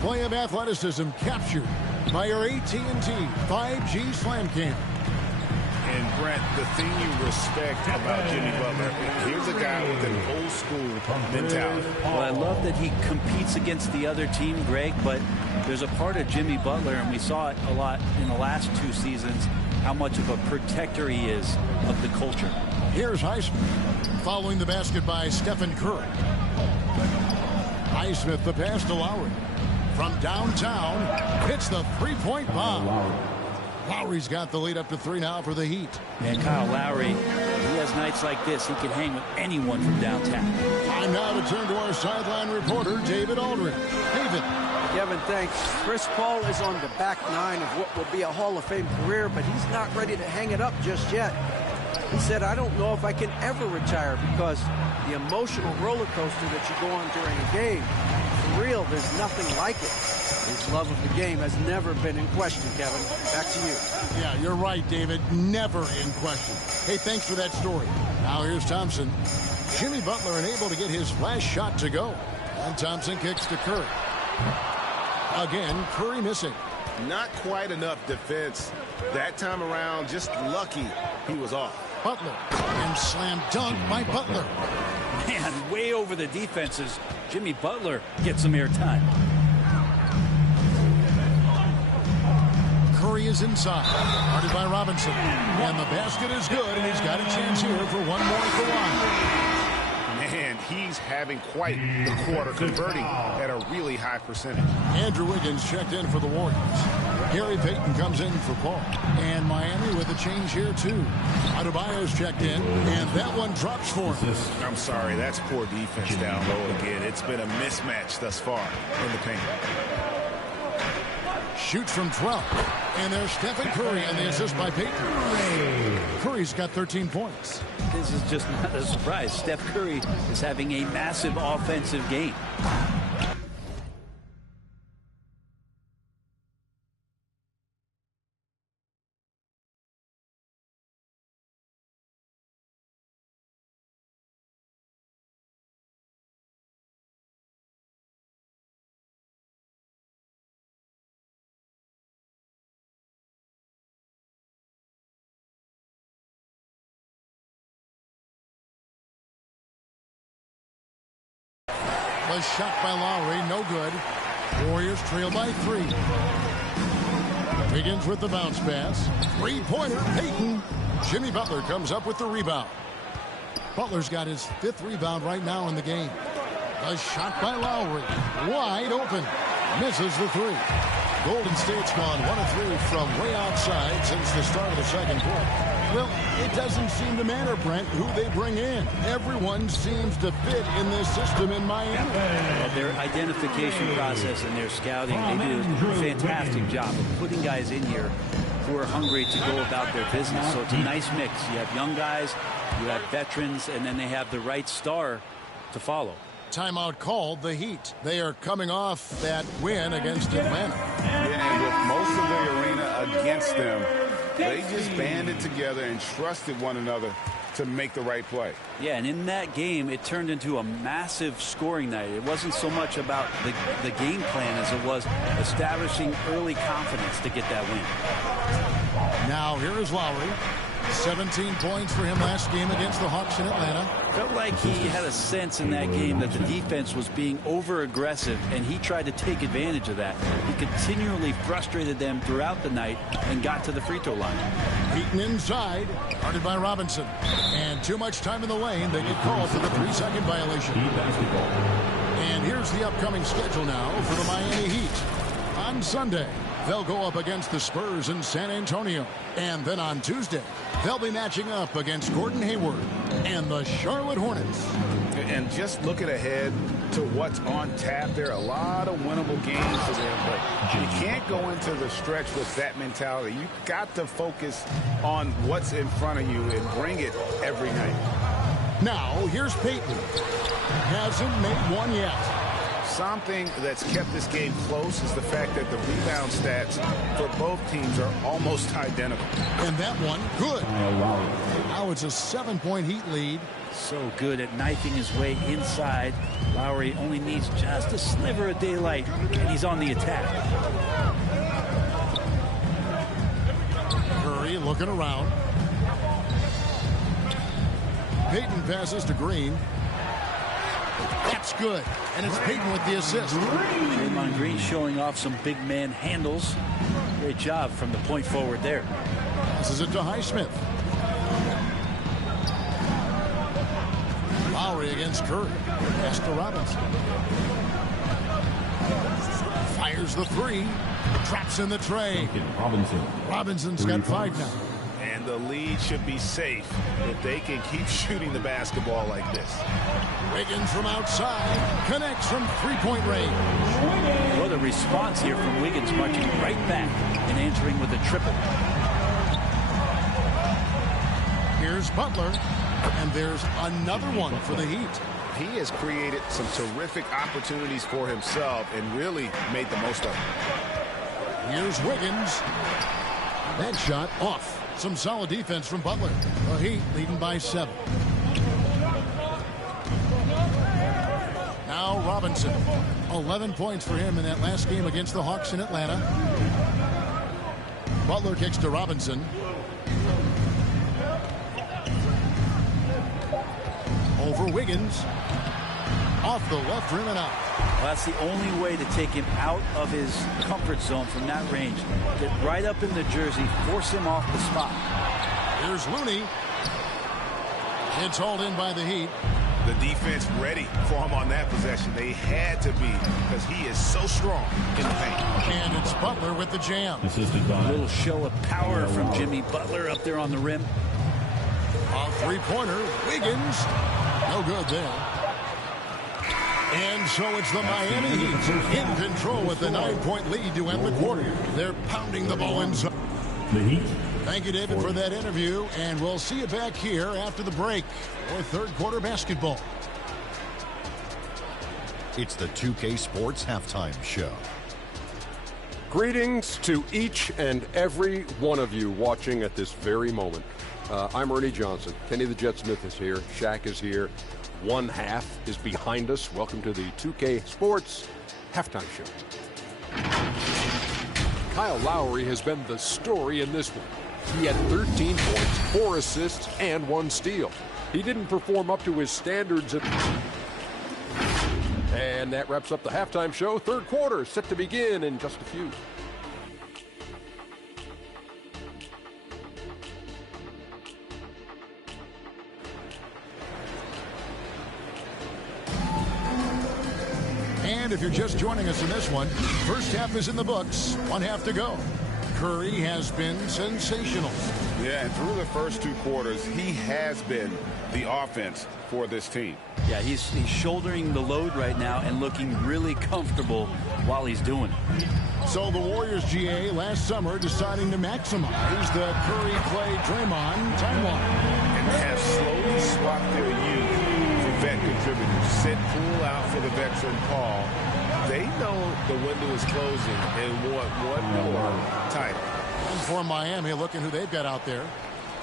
display of athleticism captured by our AT&T 5G Slam Cam. And Brent, the thing you respect about Jimmy Butler, here's a guy with an old school mentality. Well, I love that he competes against the other team, Greg, but there's a part of Jimmy Butler, and we saw it a lot in the last 2 seasons, how much of a protector he is of the culture. Here's Highsmith following the basket by Stephen Curry. Highsmith the pass to Lowry. From downtown, hits the three-point bomb. Lowry's got the lead up to 3 now for the Heat. And Kyle Lowry, he has nights like this. He can hang with anyone from downtown. Time now to turn to our sideline reporter, David Aldridge. David. Kevin, thanks. Chris Paul is on the back 9 of what will be a Hall of Fame career, but he's not ready to hang it up just yet. He said, I don't know if I can ever retire because the emotional roller coaster that you go on during a game, for real, there's nothing like it. His love of the game has never been in question, Kevin. Back to you. Yeah, you're right, David. Never in question. Hey, thanks for that story. Now here's Thompson. Jimmy Butler unable to get his last shot to go. And Thompson kicks to Curry. Again, Curry missing. Not quite enough defense that time around. Just lucky he was off. Butler. And slam dunk by Butler. Man, way over the defenses. Jimmy Butler gets some airtime. Curry is inside. Guarded by Robinson. And the basket is good, and he's got a chance here for one more at the line. Man, he's having quite the quarter, converting at a really high percentage. Andrew Wiggins checked in for the Warriors. Gary Payton comes in for Paul. And Miami with a change here, too. Adebayo's checked in, and that one drops for him. I'm sorry, that's poor defense down low again. It's been a mismatch thus far in the paint. Shoots from 12. And there's Stephen Curry and the assist by Payton. Curry's got 13 points. This is just not a surprise. Steph Curry is having a massive offensive game. Was shot by Lowry, no good. Warriors trail by 3. Begins with the bounce pass. 3-pointer, Payton. Jimmy Butler comes up with the rebound. Butler's got his 5th rebound right now in the game. A shot by Lowry. Wide open. Misses the 3. Golden State's gone 1 of 3 from way outside since the start of the second quarter. Well, it doesn't seem to matter, Brent, who they bring in. Everyone seems to fit in this system in Miami. Well, their identification process and their scouting, they do a fantastic job of putting guys in here who are hungry to go about their business. So it's a nice mix. You have young guys, you have veterans, and then they have the right star to follow. Timeout called the Heat. They are coming off that win against Atlanta. Yeah, and with most of the arena against them, they just banded together and trusted one another to make the right play. Yeah, and in that game, it turned into a massive scoring night. It wasn't so much about the game plan as it was establishing early confidence to get that win. Now, here is Lowry. 17 points for him last game against the Hawks in Atlanta. Felt like he had a sense in that game that the defense was being over-aggressive, and he tried to take advantage of that. He continually frustrated them throughout the night and got to the free throw line. Beaten inside, guarded by Robinson. And too much time in the lane. They get called for the 3-second violation. And here's the upcoming schedule now for the Miami Heat. On Sunday, they'll go up against the Spurs in San Antonio. And then on Tuesday, they'll be matching up against Gordon Hayward and the Charlotte Hornets. And just looking ahead to what's on tap, there are a lot of winnable games for them, but you can't go into the stretch with that mentality. You've got to focus on what's in front of you and bring it every night. Now, here's Payton. Hasn't made one yet. something that's kept this game close is the fact that the rebound stats for both teams are almost identical. And that one, good. Now it's a 7-point Heat lead. So good at knifing his way inside. Lowry only needs just a sliver of daylight, and he's on the attack. Curry looking around. Payton passes to Green. That's good. And it's Payton with the assist. Draymond Green showing off some big man handles. Great job from the point forward there. Passes it to Highsmith. Lowry against Curry. Pass to Robinson. Fires the three. Traps in the tray. Robinson's got 5 now. And the lead should be safe if they can keep shooting the basketball like this. Wiggins from outside. Connects from 3-point range. What a response here from Wiggins, marching right back and answering with a triple. Here's Butler. And there's another one for the Heat. He has created some terrific opportunities for himself and really made the most of it. Here's Wiggins. That shot off. Some solid defense from Butler. The Heat leading by 7. Now Robinson. 11 points for him in that last game against the Hawks in Atlanta. Butler kicks to Robinson. Over Wiggins. Off the left rim and out. Well, that's the only way to take him out of his comfort zone from that range. Get right up in the jersey, force him off the spot. Here's Looney. It's hauled in by the Heat. The defense ready for him on that possession. They had to be because he is so strong in the paint. And it's Butler with the jam. A little show of power from Jimmy Butler up there on the rim. A three-pointer. Wiggins. No good there. And so it's the Miami Heat in control with the 9-point lead to end the quarter. They're pounding the ball inside. The Heat. Thank you, David, for that interview. And we'll see you back here after the break for third quarter basketball. It's the 2K Sports Halftime Show. Greetings to each and every one of you watching at this very moment. I'm Ernie Johnson. Kenny the Jet Smith is here. Shaq is here. One half is behind us. Welcome to the 2K Sports Halftime Show. Kyle Lowry has been the story in this one. He had 13 points, 4 assists, and 1 steal. He didn't perform up to his standards. And that wraps up the halftime show. Third quarter set to begin in just a few. And if you're just joining us in this one, first half is in the books. 1 half to go. Curry has been sensational. Yeah, and through the first 2 quarters, he has been the offense for this team. Yeah, he's shouldering the load right now and looking really comfortable while he's doing it. So the Warriors GA last summer deciding to maximize the Curry, Clay, Draymond timeline. And have slowly swapped their youth for vet contributors. Sit Poole out for the veteran Paul. They know the window is closing and want one more title. And for Miami, looking who they've got out there.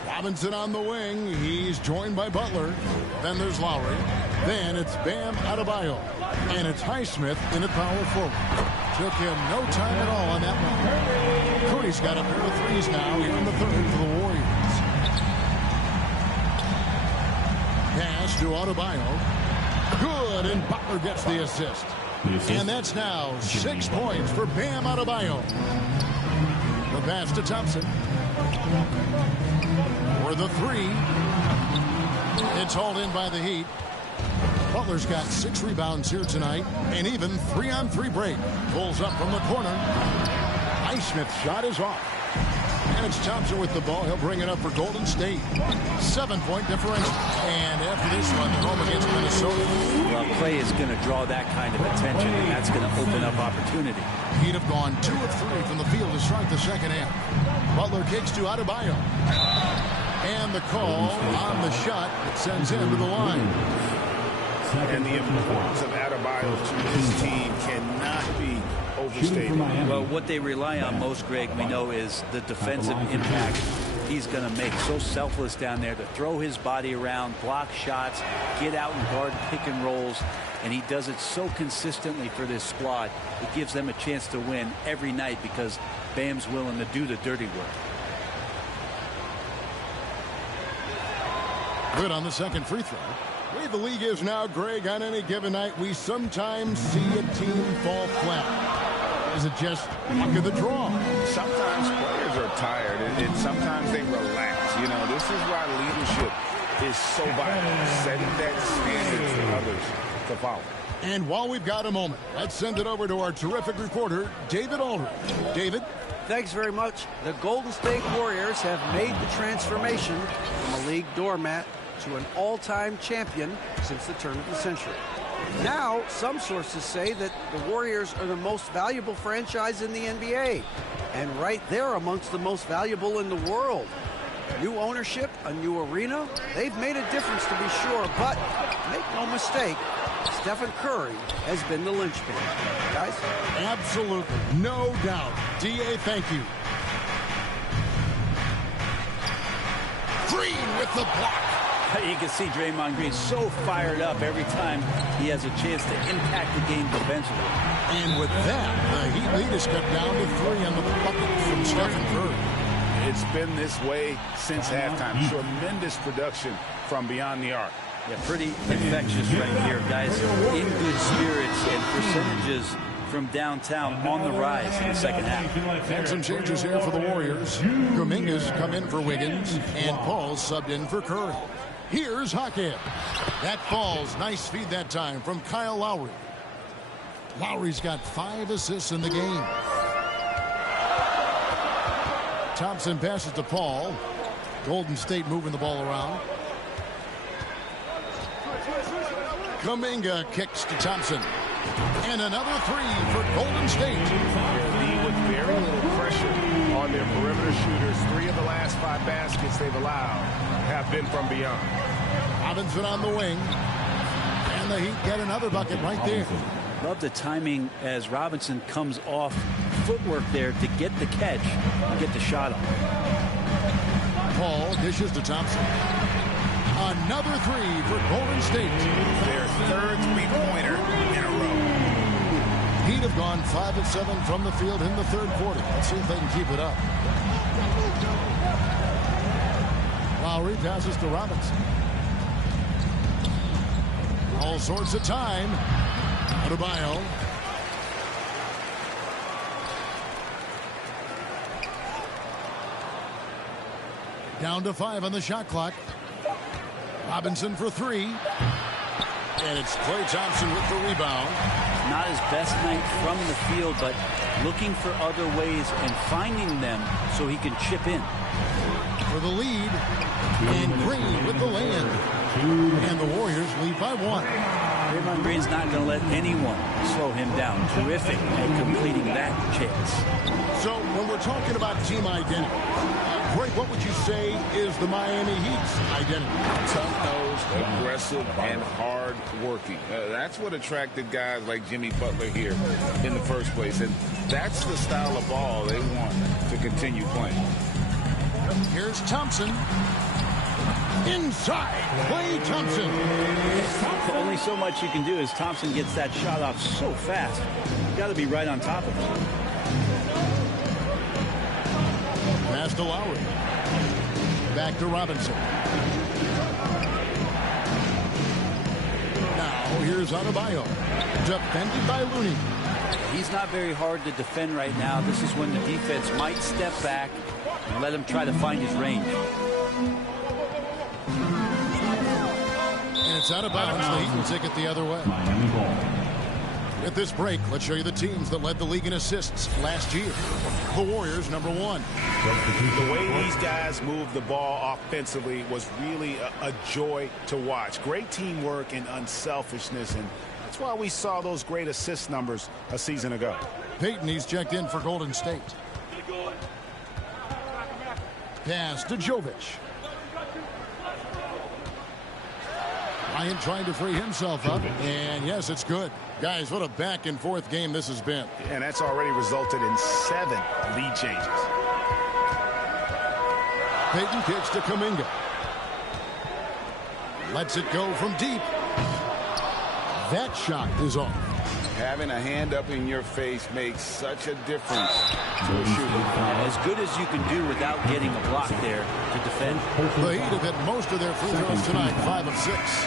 Robinson on the wing. He's joined by Butler. Then there's Lowry. Then it's Bam Adebayo. And it's Highsmith in at power forward. Took him no time at all on that one. Curry's got a pair of threes now here in the third for the Warriors. Pass to Adebayo. Good, and Butler gets the assist. And that's now 6 points for Bam Adebayo. The pass to Thompson. For the three. It's hauled in by the Heat. Butler's got 6 rebounds here tonight, and even 3-on-3 break. Pulls up from the corner. Highsmith's shot is off. And it's Thompson with the ball. He'll bring it up for Golden State. 7-point differential. And after this one, they're home against Minnesota. Well, Clay is going to draw that kind of attention, and that's going to open up opportunity. He'd have gone 2 of 3 from the field to start the second half. Butler kicks to Adebayo. And the call on the shot that sends him to the line. And the importance of Adebayo to this team cannot be overstated. Well, what they rely on most, Greg, we know, is the defensive impact he's going to make. So selfless down there to throw his body around, block shots, get out and guard pick and rolls. And he does it so consistently for this squad. It gives them a chance to win every night because Bam's willing to do the dirty work. Good on the second free throw. The way the league is now, Greg, on any given night, we sometimes see a team fall flat. Is it just luck of the draw? Sometimes players are tired, and sometimes they relax. You know, this is why leadership is so vital, setting that standard for others to follow. And while we've got a moment, let's send it over to our terrific reporter, David Aldridge. David? Thanks very much. The Golden State Warriors have made the transformation from a league doormat to an all-time champion since the turn of the century. Now, some sources say that the Warriors are the most valuable franchise in the NBA, and right there amongst the most valuable in the world. New ownership, a new arena, they've made a difference to be sure, but make no mistake, Stephen Curry has been the linchpin. Guys? Absolutely. No doubt. D.A., thank you. Green with the block. You can see Draymond Green so fired up every time he has a chance to impact the game defensively. And with that, the Heat lead is cut down to 3 on the bucket from Stephen Curry. It's been this way since halftime. Tremendous production from beyond the arc. Yeah, pretty infectious right here, guys. In good spirits and percentages from downtown on the rise in the second half. And some changes here for the Warriors. Kuminga's come in for Wiggins, and Paul's subbed in for Curry. Here's Hakeem. That falls. Nice feed that time from Kyle Lowry. Lowry's got 5 assists in the game. Thompson passes to Paul. Golden State moving the ball around. Kuminga kicks to Thompson. And another 3 for Golden State. With very little pressure on their perimeter shooters. 3 of the last 5 baskets they've allowed have been from beyond. Robinson on the wing. And the Heat get another bucket right there. Love the timing as Robinson comes off footwork there to get the catch and get the shot up. Paul dishes to Thompson. Another 3 for Golden State. Their 3rd three-pointer in a row. Heat have gone 5 of 7 from the field in the 3rd quarter. Let's see if they can keep it up. Lowry passes to Robinson. All sorts of time. Adebayo. Down to 5 on the shot clock. Robinson for 3. And it's Klay Thompson with the rebound. Not his best night from the field, but looking for other ways and finding them so he can chip in. For the lead. And Green with the lay-in. And the Warriors lead by 1. Draymond Green's not going to let anyone slow him down. Terrific at completing that chance. So when we're talking about team identity, Greg, what would you say is the Miami Heat's identity? Tough-nosed, aggressive, and hard-working. That's what attracted guys like Jimmy Butler here in the first place. And that's the style of ball they want to continue playing. Here's Thompson. Inside, Klay Thompson. Only so much you can do as Thompson gets that shot off so fast. You've got to be right on top of it. Pass to Lowry. Back to Robinson. Now here's Adebayo. Defended by Looney. He's not very hard to defend right now. This is when the defense might step back and let him try to find his range. And it's out of bounds. The Heat will take it the other way. At this break, let's show you the teams that led the league in assists last year. The Warriors, number 1. The way these guys moved the ball offensively was really a joy to watch. Great teamwork and unselfishness, and that's why we saw those great assist numbers a season ago. Payton, he's checked in for Golden State. Pass to Jovic. Bryant trying to free himself up. And yes, it's good. Guys, what a back-and-forth game this has been. And that's already resulted in 7 lead changes. Payton kicks to Kuminga. Lets it go from deep. That shot is off. Having a hand up in your face makes such a difference to a shooter. As good as you can do without getting a block there to defend. The Heat have hit most of their free throws tonight, 5 of 6.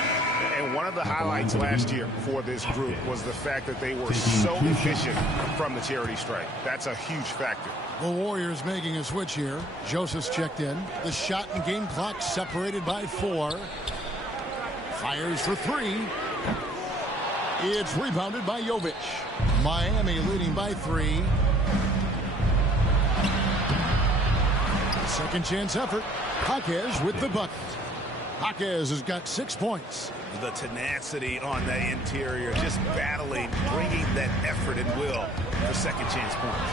And one of the highlights last year for this group was the fact that they were so efficient from the charity stripe. That's a huge factor. The Warriors making a switch here. Joseph's checked in. The shot and game clock separated by 4. Fires for 3. It's rebounded by Jovic. Miami leading by 3. Second chance effort. Jaquez with the bucket. Jaquez has got 6 points. The tenacity on the interior, just battling, bringing that effort and will for second chance points.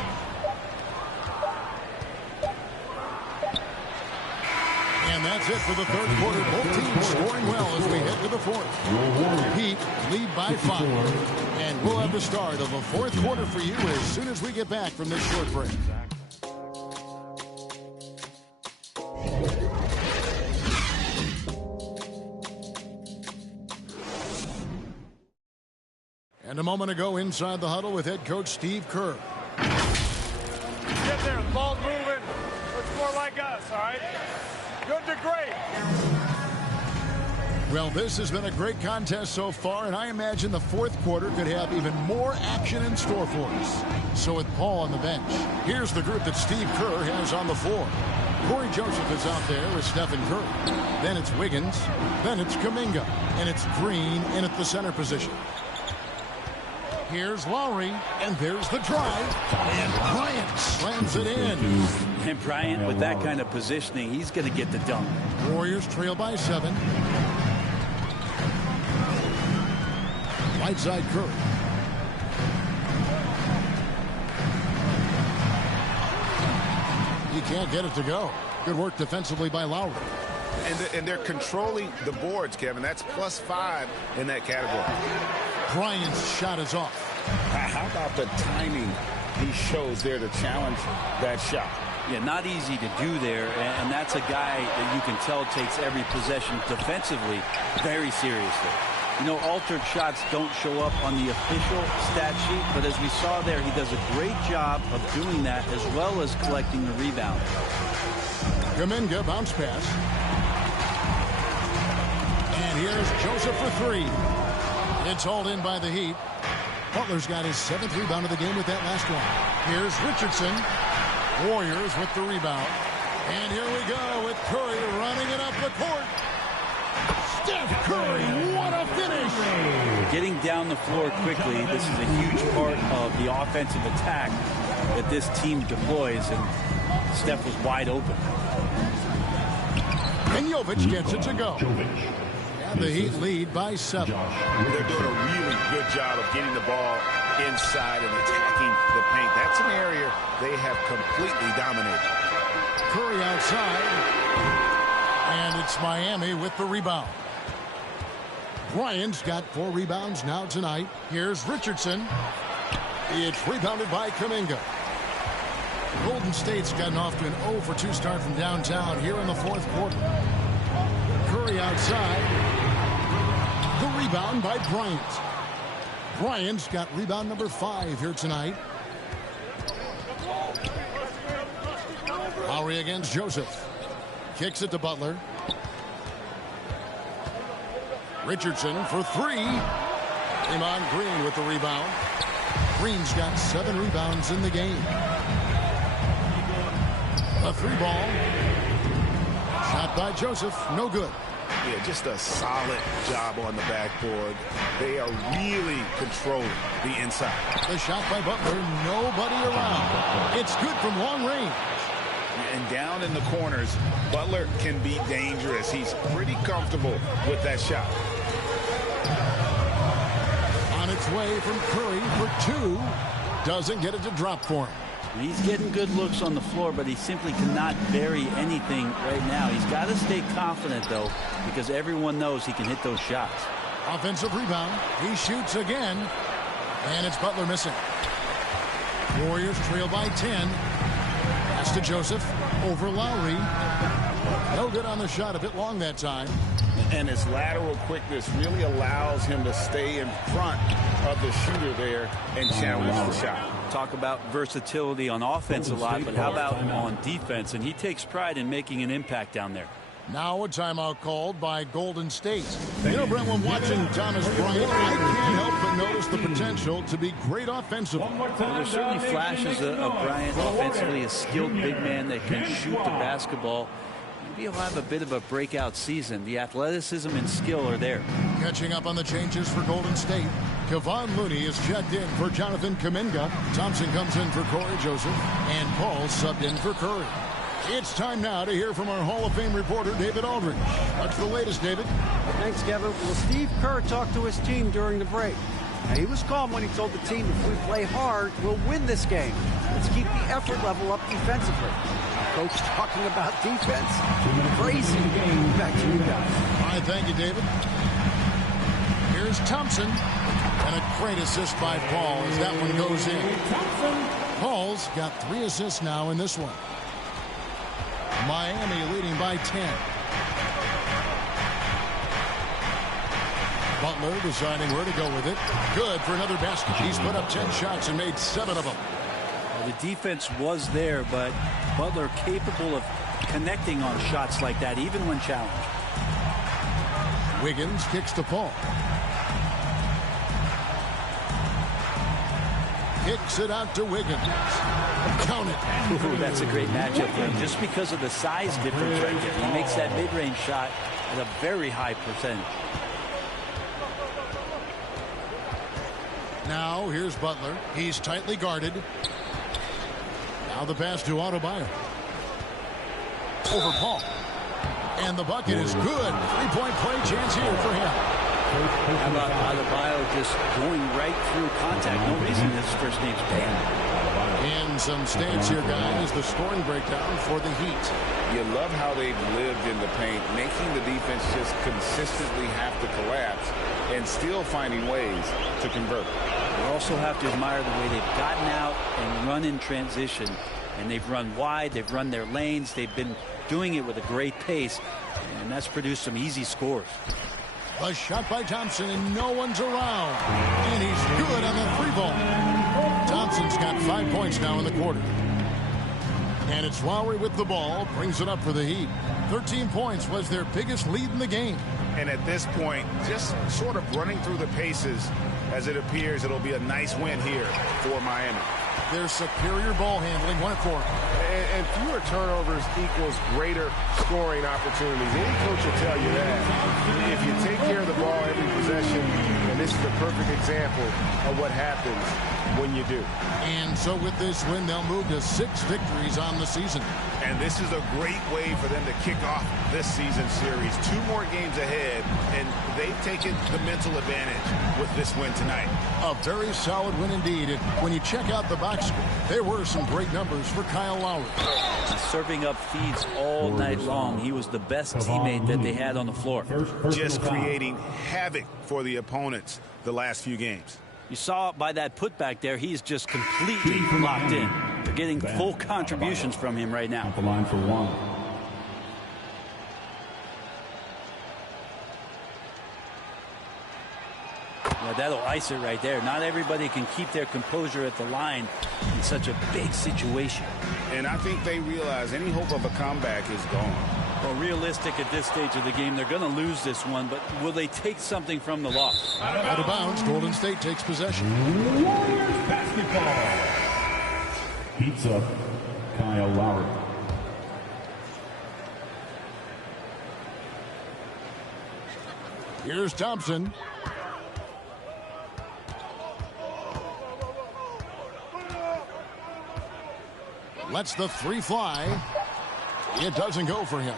And that's it for the third quarter. Both teams scoring well as we head to the fourth. Heat lead by 5. And we'll have the start of the fourth quarter for you as soon as we get back from this short break. And a moment ago inside the huddle with head coach Steve Kerr. Get there, the ball's moving. Looks more like us, all right? Good to great. Well, this has been a great contest so far, and I imagine the fourth quarter could have even more action in store for us. So with Paul on the bench, here's the group that Steve Kerr has on the floor. Corey Joseph is out there with Stephen Curry. Then it's Wiggins. Then it's Kuminga. And it's Green in at the center position. Here's Lowry, and there's the drive, and Bryant slams it in. And Bryant, with that kind of positioning, he's going to get the dunk. Warriors trail by 7. Right side Curry. He can't get it to go. Good work defensively by Lowry. And they're controlling the boards, Kevin. That's +5 in that category. Bryant's shot is off. How about the timing he shows there to challenge that shot? Yeah, not easy to do there, and that's a guy that you can tell takes every possession defensively very seriously. You know, altered shots don't show up on the official stat sheet, but as we saw there, he does a great job of doing that as well as collecting the rebound. Kuminga bounce pass. And here's Joseph for 3. It's hauled in by the Heat. Butler's got his 7th rebound of the game with that last one. Here's Richardson. Warriors with the rebound. And here we go with Curry running it up the court. Steph Curry, what a finish! Getting down the floor quickly, this is a huge part of the offensive attack that this team deploys, and Steph was wide open. And Jovic gets it to go. And the Heat lead by 7. They're doing a really good job of getting the ball inside and attacking the paint. That's an area they have completely dominated. Curry outside. And it's Miami with the rebound. Bryant's got 4 rebounds now tonight. Here's Richardson. It's rebounded by Kuminga. Golden State's gotten off to an 0-for-2 start from downtown here in the fourth quarter. Curry outside. The rebound by Bryant. Bryant's got rebound number 5 here tonight. Lowry against Joseph. Kicks it to Butler. Richardson for 3. Draymond Green with the rebound. Green's got 7 rebounds in the game. A 3-ball. Shot by Joseph. No good. Yeah, just a solid job on the backboard. They are really controlling the inside. The shot by Butler. Nobody around. It's good from long range. And down in the corners, Butler can be dangerous. He's pretty comfortable with that shot. On its way from Curry for 2. Doesn't get it to drop for him. He's getting good looks on the floor, but he simply cannot bury anything right now. He's got to stay confident, though, because everyone knows he can hit those shots. Offensive rebound. He shoots again. And it's Butler missing. Warriors trail by 10. Pass to Joseph. Over Lowry. No good on the shot. A bit long that time. And his lateral quickness really allows him to stay in front of the shooter there and challenge the shot. Talk about versatility on offense a lot, but how about on defense? And he takes pride in making an impact down there. Now a timeout called by Golden State. You know, Brent, when watching Thomas Bryant, I can't help but notice the potential to be great offensively. Well, there's certainly flashes of Bryant offensively, a skilled big man that can shoot the basketball. Maybe he'll have a bit of a breakout season. The athleticism and skill are there. Catching up on the changes for Golden State. Kevon Looney is checked in for Jonathan Kuminga. Thompson comes in for Corey Joseph. And Paul subbed in for Curry. It's time now to hear from our Hall of Fame reporter, David Aldridge. What's the latest, David? Thanks, Kevin. Well, Steve Kerr talked to his team during the break. Now, he was calm when he told the team, if we play hard, we'll win this game. Let's keep the effort level up defensively. Coach talking about defense. Crazy. Back to you guys. All right, thank you, David. Here's Thompson. And a great assist by Paul as that one goes in. Paul's got 3 assists now in this one. Miami leading by 10. Butler deciding where to go with it. Good for another basket. He's put up 10 shots and made 7 of them. Well, the defense was there, but Butler capable of connecting on shots like that, even when challenged. Wiggins kicks to Paul. Kicks it out to Wiggins. Count it. Ooh, that's a great matchup for him, just because of the size difference right there. He makes that mid-range shot at a very high percentage. Now here's Butler. He's tightly guarded. Now the pass to Adebayo. Over Paul. And the bucket is good. 3-point play chance here for him. How about Adebayo just going right through contact? No reason his first name's banned. And some stats here, guys. The scoring breakdown for the Heat. You love how they've lived in the paint, making the defense just consistently have to collapse and still finding ways to convert. You also have to admire the way they've gotten out and run in transition. And they've run wide, they've run their lanes, they've been doing it with a great pace, and that's produced some easy scores. A shot by Thompson, and no one's around. And he's good on the 3-ball. Thompson's got 5 points now in the quarter. And it's Lowry with the ball, brings it up for the Heat. 13 points was their biggest lead in the game. And at this point, just sort of running through the paces, as it appears it'll be a nice win here for Miami. Their superior ball handling won it for them. And fewer turnovers equals greater scoring opportunities. Any coach will tell you that. If you take care of the ball every possession, and this is the perfect example of what happens when you do. And so with this win, they'll move to 6 victories on the season. And this is a great way for them to kick off this season series. 2 more games ahead, and they've taken the mental advantage with this win tonight. A very solid win indeed. And when you check out the box score, there were some great numbers for Kyle Lowry. Serving up feeds all night long. He was the best teammate that they had on the floor. Just creating havoc for the opponents the last few games. You saw it by that putback there. He's just completely locked in. They're getting full contributions from him right now. At the line for 1. Yeah, that'll ice it right there. Not everybody can keep their composure at the line in such a big situation. And I think they realize any hope of a comeback is gone. Well, realistic at this stage of the game, they're going to lose this one, but will they take something from the loss? Out of bounds, Golden State takes possession. Warriors basketball. Beats up Kyle Lowry. Here's Thompson. Lets the 3 fly. It doesn't go for him.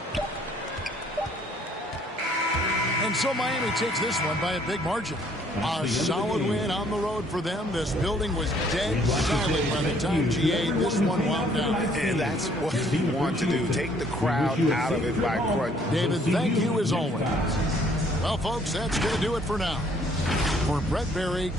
And so Miami takes this one by a big margin. A solid win on the road for them. This building was dead silent by the time GA this one wound down. And that's what you want to do. Take the crowd out of it by crutch. David, thank you as always. Well, folks, that's going to do it for now. For Brett Berry.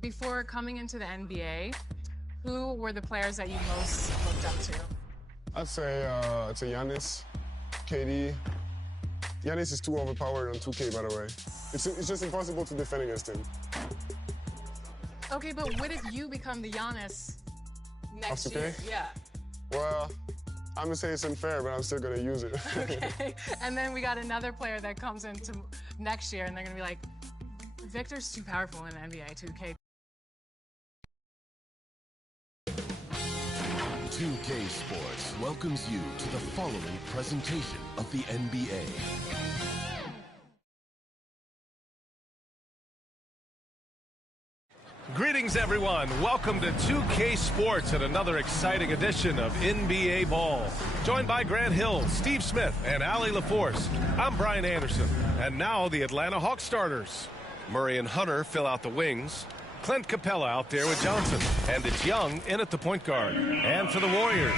Before coming into the NBA, who were the players that you most looked up to? I'd say Giannis, KD. Giannis is too overpowered on 2K, by the way. It's just impossible to defend against him. Okay, but what if you become the Giannis next year? Yeah. Well, I'm gonna say it's unfair, but I'm still gonna use it. Okay. And then we got another player that comes into next year, and they're gonna be like, Victor's too powerful in NBA 2K. 2K Sports welcomes you to the following presentation of the NBA. Greetings, everyone. Welcome to 2K Sports and another exciting edition of NBA Ball. Joined by Grant Hill, Steve Smith, and Allie LaForce. I'm Brian Anderson. And now the Atlanta Hawks starters. Murray and Hunter fill out the wings. Clint Capella out there with Johnson. And it's Young in at the point guard. And for the Warriors,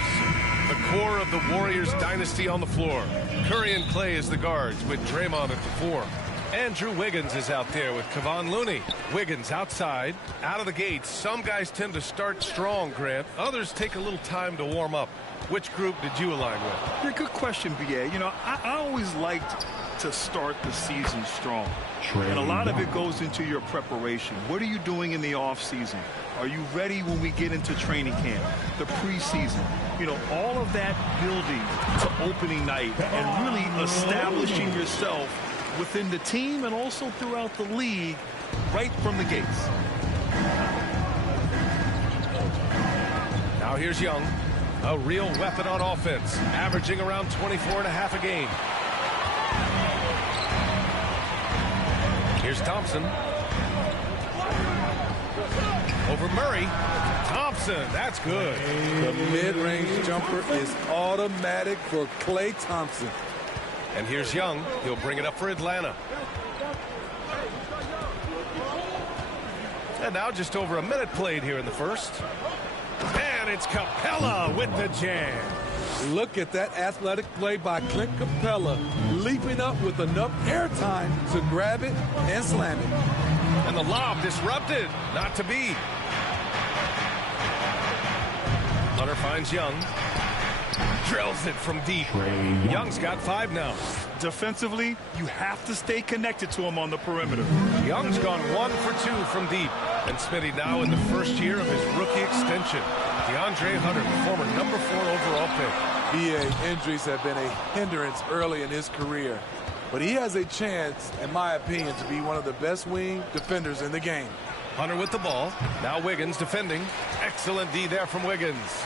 the core of the Warriors dynasty on the floor. Curry and Clay as the guards with Draymond at the 4. Andrew Wiggins is out there with Kevon Looney. Wiggins outside, out of the gates. Some guys tend to start strong, Grant. Others take a little time to warm up. Which group did you align with? Yeah, good question, B.A. You know, I always liked to start the season strong. And a lot of it goes into your preparation. What are you doing in the off-season? Are you ready when we get into training camp, the preseason? You know, all of that building to opening night and really establishing yourself within the team and also throughout the league right from the gates. Now here's Young, a real weapon on offense, averaging around 24.5 a game. Here's Thompson. Over Murray. Thompson, that's good. The mid-range jumper is automatic for Klay Thompson. And here's Young. He'll bring it up for Atlanta. And now just over a minute played here in the first. And it's Capella with the jam. Look at that athletic play by Clint Capella, leaping up with enough airtime to grab it and slam it. And the lob disrupted, not to be. Hunter finds Young. Drills it from deep. Young's got 5 now. Defensively, you have to stay connected to him on the perimeter. Young's gone 1 for 2 from deep. And Smitty now in the first year of his rookie extension. DeAndre Hunter, former number 4 overall pick. BA, injuries have been a hindrance early in his career. But he has a chance, in my opinion, to be one of the best wing defenders in the game. Hunter with the ball. Now Wiggins defending. Excellent D there from Wiggins.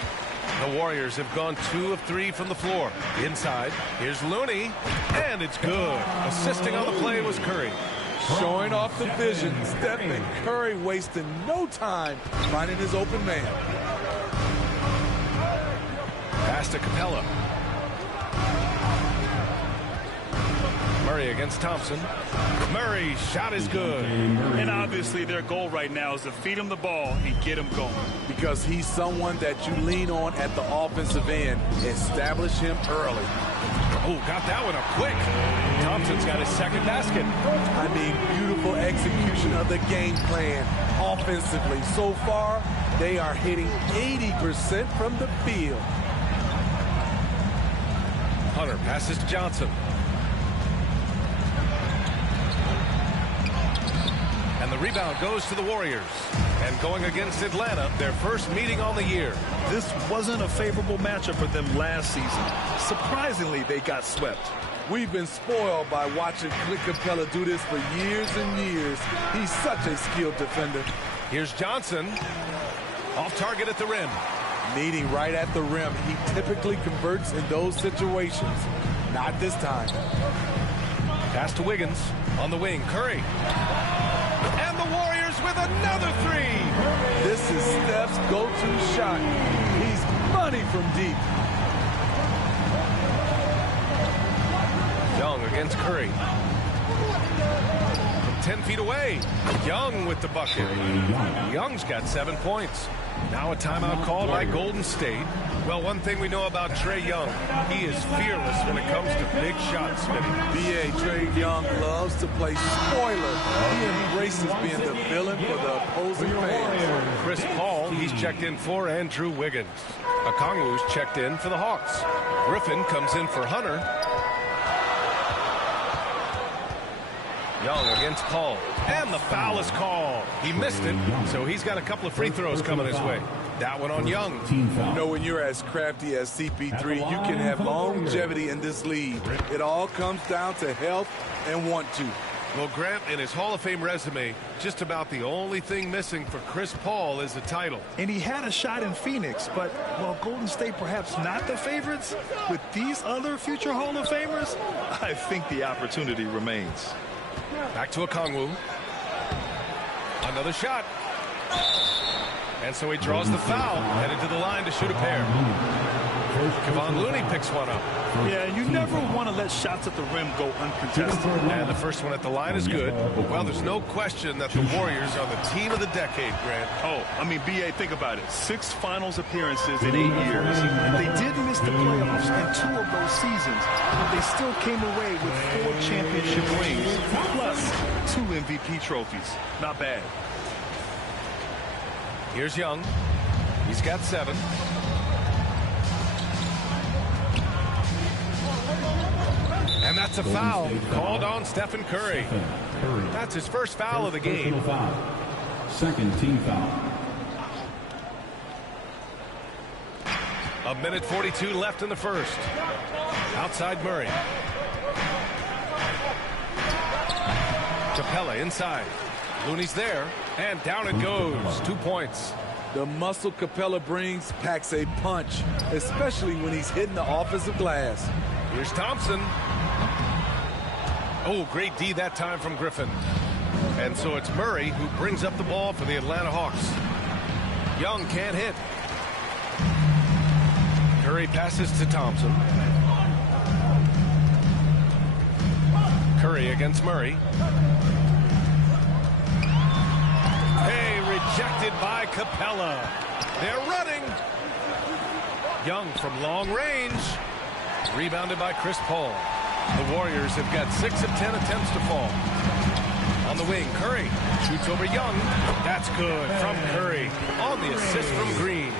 The Warriors have gone 2 of 3 from the floor. Inside, here's Looney, and it's good. Assisting on the play was Curry. Showing off the vision, Stephen Curry wasting no time finding his open man. Pass to Capella. Murray against Thompson. Murray, shot is good. And obviously their goal right now is to feed him the ball and get him going. Because he's someone that you lean on at the offensive end. Establish him early. Oh, got that one up quick. Thompson's got his second basket. I mean, beautiful execution of the game plan offensively. So far, they are hitting 80% from the field. Hunter passes to Johnson. And the rebound goes to the Warriors. And going against Atlanta, their first meeting on the year. This wasn't a favorable matchup for them last season. Surprisingly, they got swept. We've been spoiled by watching Clint Capella do this for years and years. He's such a skilled defender. Here's Johnson. Off target at the rim. Meeting right at the rim. He typically converts in those situations. Not this time. Pass to Wiggins on the wing. Curry. And the Warriors with another three. This is Steph's go-to shot. He's money from deep. Young against Curry. From 10 feet away. Young with the bucket. Young's got 7 points. Now a timeout called by Golden State. Well, one thing we know about Trae Young, he is fearless when it comes to big shots, Smitty. B.A. Trae Young loves to play spoiler. He embraces being the villain for the opposing fans. Chris Paul, he's checked in for Andrew Wiggins. Okongwu's checked in for the Hawks. Griffin comes in for Hunter. Young against Paul. And the foul is called. He missed it, so he's got a couple of free throws coming his way. That one on Young. You know, when you're as crafty as CP3, you can have longevity in this league. It all comes down to health and want to. Well, Grant, in his Hall of Fame resume, just about the only thing missing for Chris Paul is a title. And he had a shot in Phoenix, but while Golden State perhaps not the favorites, with these other future Hall of Famers, I think the opportunity remains. Back to Okongwu. Another shot. And so he draws the foul, headed to the line to shoot a pair. Kevon Looney picks one up. Yeah, you never want to let shots at the rim go uncontested. And the first one at the line is good. Well, there's no question that the Warriors are the team of the decade, Grant. Oh, I mean, B.A., think about it. 6 finals appearances in 8 years. They did miss the playoffs in 2 of those seasons, but they still came away with 4 championship rings, plus 2 MVP trophies. Not bad. Here's Young. He's got 7. And that's a foul called on Stephen Curry. That's his first foul of the game. Second team foul. A minute 42 left in the first. Outside Murray. Capella inside. Looney's there, and down it goes. 2 points. The muscle Capella brings packs a punch, especially when he's hitting the offensive glass. Here's Thompson. Oh, great D that time from Griffin. And so it's Murray who brings up the ball for the Atlanta Hawks. Young can't hit. Curry passes to Thompson. Curry against Murray. Hey, rejected by Capella. They're running. Young from long range. Rebounded by Chris Paul. The Warriors have got 6 of 10 attempts to fall. On the wing, Curry shoots over Young. That's good from Curry on the assist from Green.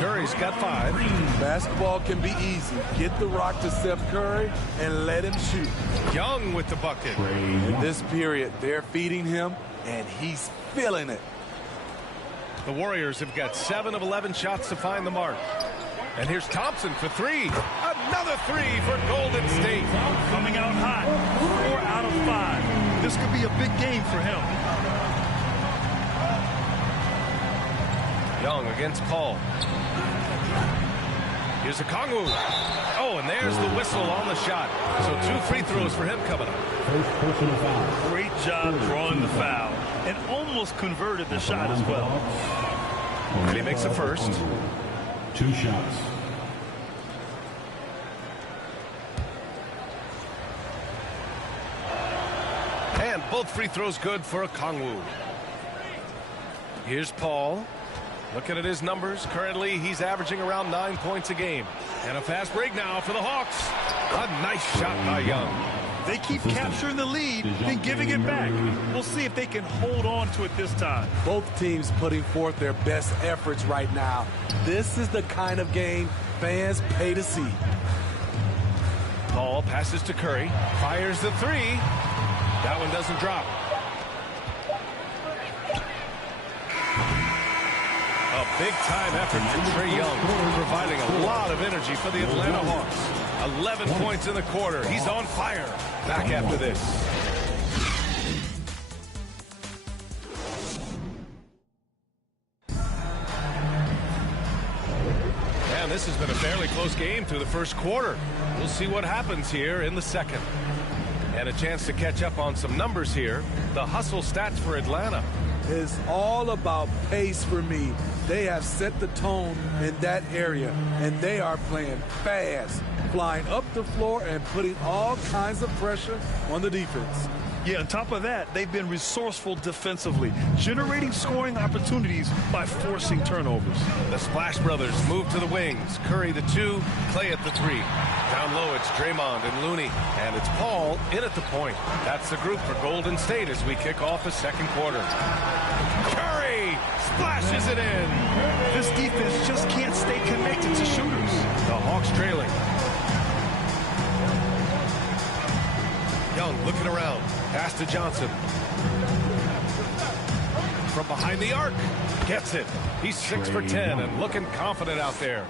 Curry's got 5. Basketball can be easy. Get the rock to Steph Curry and let him shoot. Young with the bucket. In this period, they're feeding him, and he's feeling it. The Warriors have got 7 of 11 shots to find the mark. And here's Thompson for 3. Another 3 for Golden State. Coming out hot. 4 out of 5. This could be a big game for him. Young against Paul. Here's Okongwu. Oh, and there's the whistle on the shot. So 2 free throws for him coming up. First personal foul. Great job drawing the foul. And almost converted the shot as well. And he makes the first. 2 shots. And both free throws good for Okongwu. Here's Paul. Looking at his numbers, currently he's averaging around 9 points a game. And a fast break now for the Hawks. A nice shot by Young. They keep capturing the lead, then giving it back. We'll see if they can hold on to it this time. Both teams putting forth their best efforts right now. This is the kind of game fans pay to see. Paul passes to Curry, fires the 3. That one doesn't drop. A big-time effort from Trae Young, providing a lot of energy for the Atlanta Hawks. 11 points in the quarter. He's on fire. Back after this. this has been a fairly close game through the first quarter. We'll see what happens here in the second. And a chance to catch up on some numbers here. The hustle stats for Atlanta. It's all about pace for me. They have set the tone in that area, and they are playing fast, flying up the floor and putting all kinds of pressure on the defense. Yeah, on top of that, they've been resourceful defensively, generating scoring opportunities by forcing turnovers. The Splash Brothers move to the wings. Curry the 2, Clay at the 3. Down low, it's Draymond and Looney. And it's Paul in at the point. That's the group for Golden State as we kick off the second quarter. Curry splashes it in. This defense just can't stay connected to shooters. The Hawks trailing. Young looking around. Pass to Johnson. From behind the arc. Gets it. He's 6 for 10 and looking confident out there.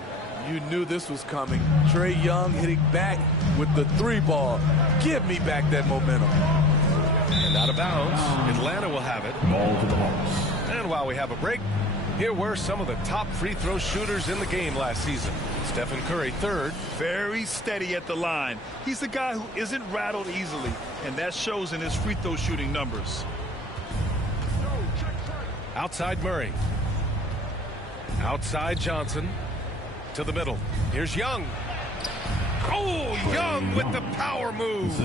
You knew this was coming. Trae Young hitting back with the 3 ball. Give me back that momentum. And out of bounds. Atlanta will have it. Ball to the Hawks. And while we have a break, here were some of the top free throw shooters in the game last season. Stephen Curry, 3rd. Very steady at the line. He's a guy who isn't rattled easily, and that shows in his free throw shooting numbers. Outside Murray. Outside Johnson. To the middle. Here's Young. Oh, Young with the power move.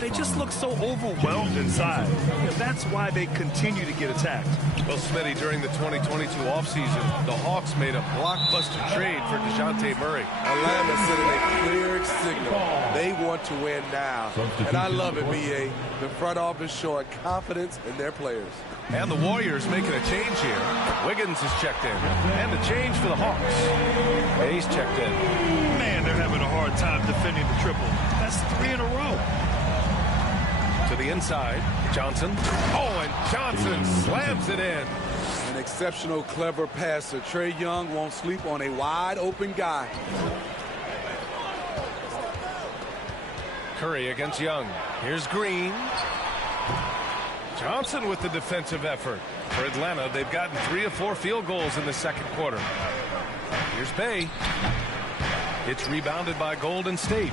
They just look so overwhelmed inside. Yeah, that's why they continue to get attacked. Well, Smitty, during the 2022 offseason, the Hawks made a blockbuster trade for DeJounte Murray. Atlanta sending a clear signal. They want to win now. And I love it, B.A. The front office showing confidence in their players. And the Warriors making a change here. Wiggins is checked in. And the change for the Hawks. Hayes checked in. Man, they're having a hard time defending the triple. That's 3 in a row. To the inside, Johnson. Oh, and Johnson slams it in. An exceptional, clever passer. Trae Young won't sleep on a wide-open guy. Curry against Young. Here's Green. Johnson with the defensive effort. For Atlanta, they've gotten 3 of 4 field goals in the second quarter. Here's Bay. It's rebounded by Golden State.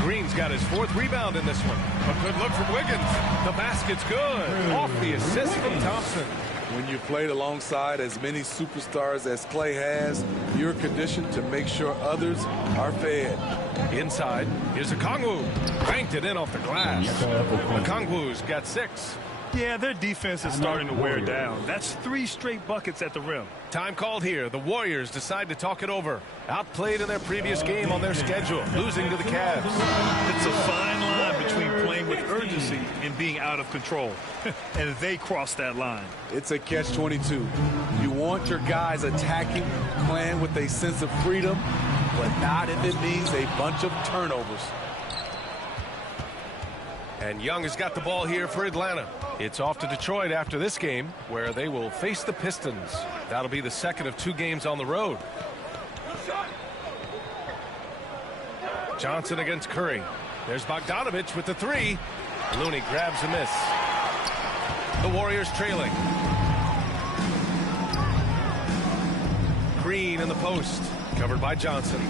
Green's got his 4th rebound in this one. A good look from Wiggins. The basket's good. Off the assist from Thompson. When you played alongside as many superstars as Clay has, you're conditioned to make sure others are fed. Inside, here's Okongwu. Banked it in off the glass. Okongwu's got 6. Yeah, their defense is starting to wear down. That's 3 straight buckets at the rim. Time called here. The Warriors decide to talk it over. Outplayed in their previous game on their schedule, losing to the Cavs. It's a fine line between playing with urgency and being out of control. And they cross that line. It's a catch-22. You want your guys attacking, playing with a sense of freedom, but not if it means a bunch of turnovers. And Young has got the ball here for Atlanta. It's off to Detroit after this game, where they will face the Pistons. That'll be the second of 2 games on the road. Johnson against Curry. There's Bogdanovich with the 3. Looney grabs a miss. The Warriors trailing. Green in the post, covered by Johnson.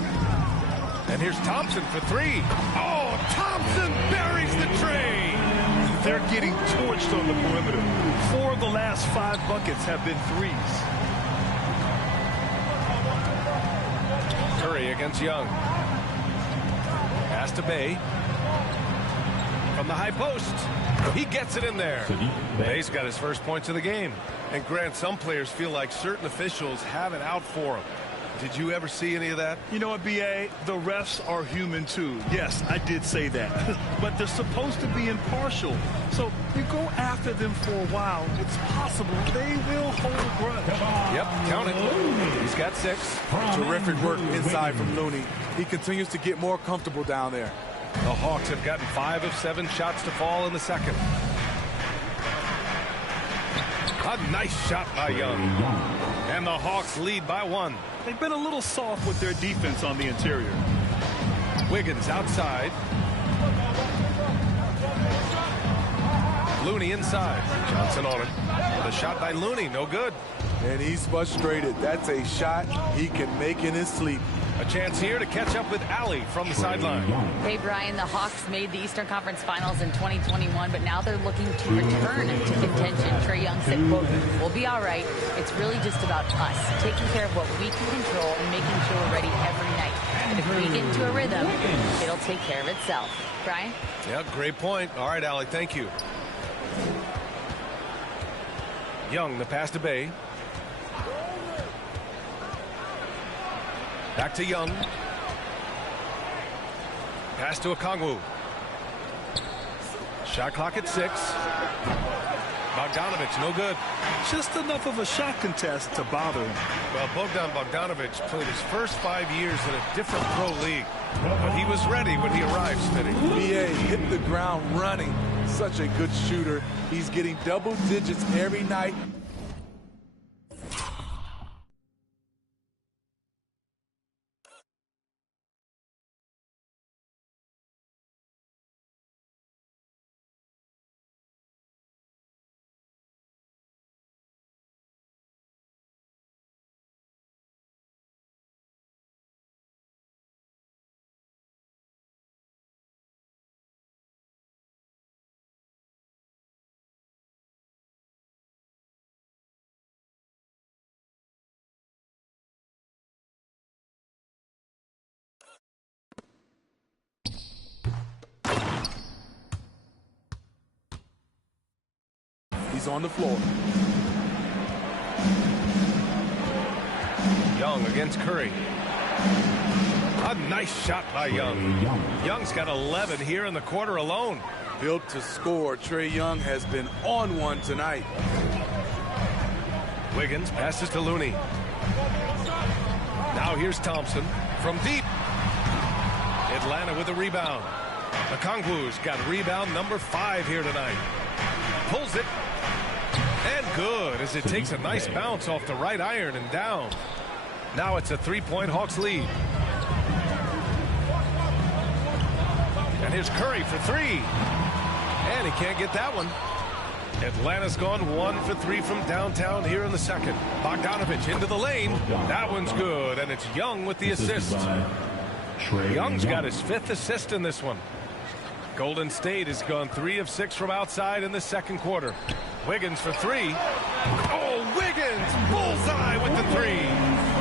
And here's Thompson for 3. Oh, Thompson buries the tray. They're getting torched on the perimeter. 4 of the last 5 buckets have been 3s. Curry against Young. Pass to Bay. From the high post. He gets it in there. Bay's got his first points of the game. And Grant, some players feel like certain officials have it out for them. Did you ever see any of that? You know what, B.A.? The refs are human, too. Yes, I did say that. But they're supposed to be impartial. So you go after them for a while, it's possible they will hold a grudge. Yep, count it. He's got 6. Terrific work inside from Looney. He continues to get more comfortable down there. The Hawks have gotten 5 of 7 shots to fall in the second. A nice shot by Young. And the Hawks lead by 1. They've been a little soft with their defense on the interior. Wiggins outside. Looney inside. Johnson on it. The shot by Looney, no good. And he's frustrated. That's a shot he can make in his sleep. A chance here to catch up with Allie from the sideline. Hey, Brian, the Hawks made the Eastern Conference Finals in 2021, but now they're looking to return to contention. Trae Young said, quote, "We'll be all right. It's really just about us, taking care of what we can control and making sure we're ready every night. But if we get into a rhythm, it'll take care of itself." Brian? Yeah, great point. All right, Allie, thank you. Young, the pass to Bay. Back to Young. Pass to Okongwu. Shot clock at 6. Bogdanovic, no good. Just enough of a shot contest to bother him. Well, Bogdan Bogdanovic played his first 5 years in a different pro league. But he was ready when he arrived, Smitty. BA hit the ground running. Such a good shooter. He's getting double digits every night. He's on the floor. Young against Curry. A nice shot by Young. Young's got 11 here in the quarter alone. Built to score. Trae Young has been on one tonight. Wiggins passes to Looney. Now here's Thompson from deep. Atlanta with a rebound. Okongwu's got rebound number 5 here tonight. Pulls it. And good, as it takes a nice bounce off the right iron and down. Now it's a 3-point Hawks lead. And here's Curry for 3. And he can't get that one. Atlanta's gone 1 for 3 from downtown here in the second. Bogdanovic into the lane. That one's good, and it's Young with the assist. Young's got his 5th assist in this one. Golden State has gone 3 of 6 from outside in the second quarter. Wiggins for 3. Oh, Wiggins! Bullseye with the 3.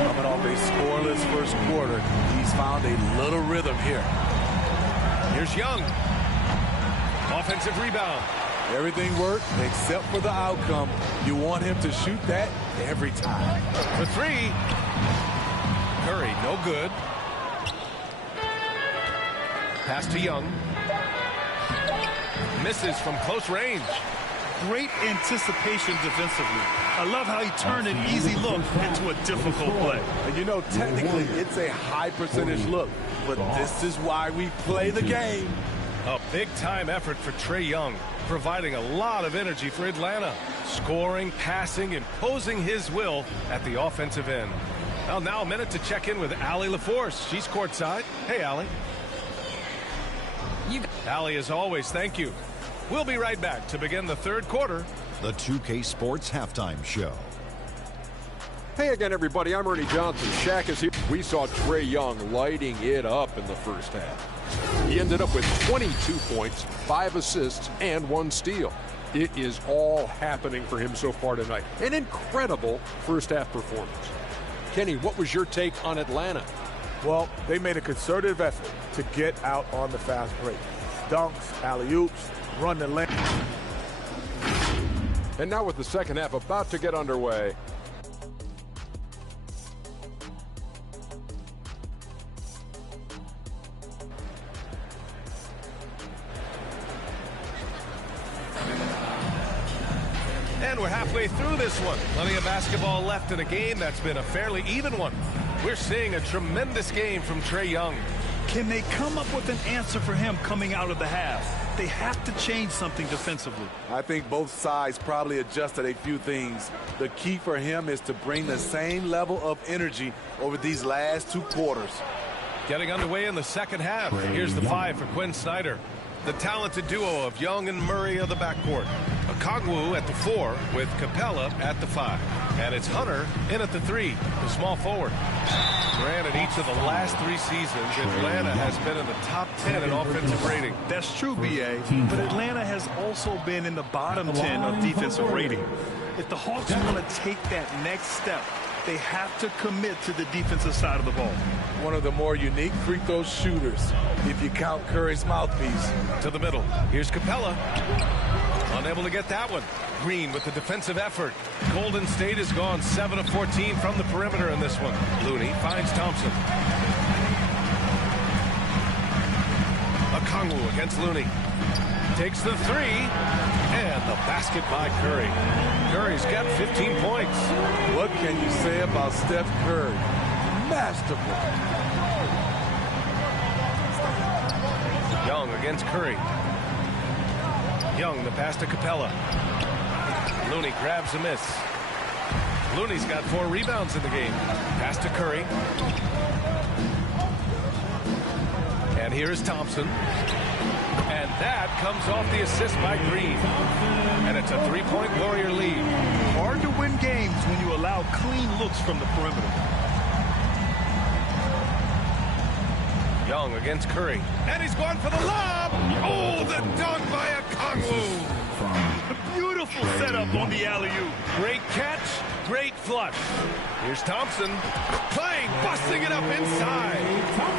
Coming off a scoreless first quarter, he's found a little rhythm here. Here's Young. Offensive rebound. Everything worked except for the outcome. You want him to shoot that every time. For 3. Curry, no good. Pass to Young. Misses from close range. Great anticipation defensively. I love how he turned an easy look into a difficult play. And you know, technically, it's a high percentage look, but this is why we play the game. A big-time effort for Trae Young, providing a lot of energy for Atlanta. Scoring, passing, imposing his will at the offensive end. Well, now a minute to check in with Allie LaForce. She's courtside. Hey, Allie. Allie, as always, thank you. We'll be right back to begin the third quarter. The 2K Sports Halftime Show. Hey again, everybody. I'm Ernie Johnson. Shaq is here. We saw Trae Young lighting it up in the first half. He ended up with 22 points, 5 assists, and 1 steal. It is all happening for him so far tonight. An incredible first half performance. Kenny, what was your take on Atlanta? Well, they made a concerted effort to get out on the fast break. Dunks, alley-oops, run the lane. And now with the second half about to get underway. And we're halfway through this one. Plenty of basketball left in a game that's been a fairly even one. We're seeing a tremendous game from Trae Young. Can they come up with an answer for him coming out of the half? They have to change something defensively. I think both sides probably adjusted a few things. The key for him is to bring the same level of energy over these last 2 quarters. Getting underway in the second half. Here's the 5 for Quinn Snyder. The talented duo of Young and Murray of the backcourt. Okongwu at the 4 with Capella at the 5. And it's Hunter in at the 3, the small forward. Granted, each of the last 3 seasons, Atlanta has been in the top 10 in offensive rating. That's true, B.A., but Atlanta has also been in the bottom 10 of defensive rating. If the Hawks want to take that next step, they have to commit to the defensive side of the ball. One of the more unique free throw shooters, if you count Curry's mouthpiece. To the middle. Here's Capella. Unable to get that one. Green with the defensive effort. Golden State has gone 7 of 14 from the perimeter in this one. Looney finds Thompson. Okongwu against Looney. Takes the 3. And the basket by Curry. Curry's got 15 points. What can you say about Steph Curry? Masterful. Young against Curry. Young, the pass to Capella. Looney grabs a miss. Looney's got 4 rebounds in the game. Pass to Curry. And here's Thompson. And that comes off the assist by Green. And it's a 3-point Warrior lead. Hard to win games when you allow clean looks from the perimeter. Young against Curry. And he's going for the lob. Oh, the dunk by Okongwu. Beautiful setup on the alley-oop. Great catch, great flush. Here's Thompson playing, busting it up inside.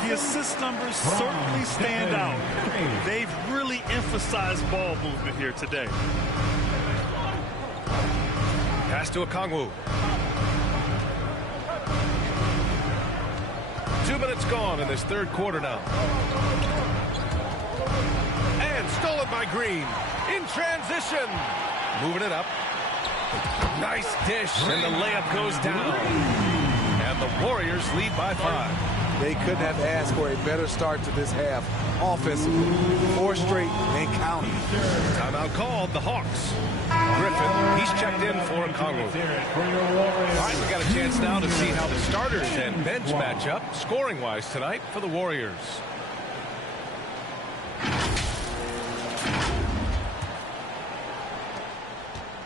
The assist numbers certainly stand out. They've really emphasized ball movement here today. Pass to Okongwu. 2 minutes gone in this third quarter now. And stolen by Green. In transition. Moving it up. Nice dish. And the layup goes down. And the Warriors lead by 5. They couldn't have asked for a better start to this half. Offensively, 4 straight and counting. Timeout called, the Hawks. Griffin, he's checked in for Okongwu. All right, we got a chance now to see how the starters and bench match up scoring-wise tonight for the Warriors.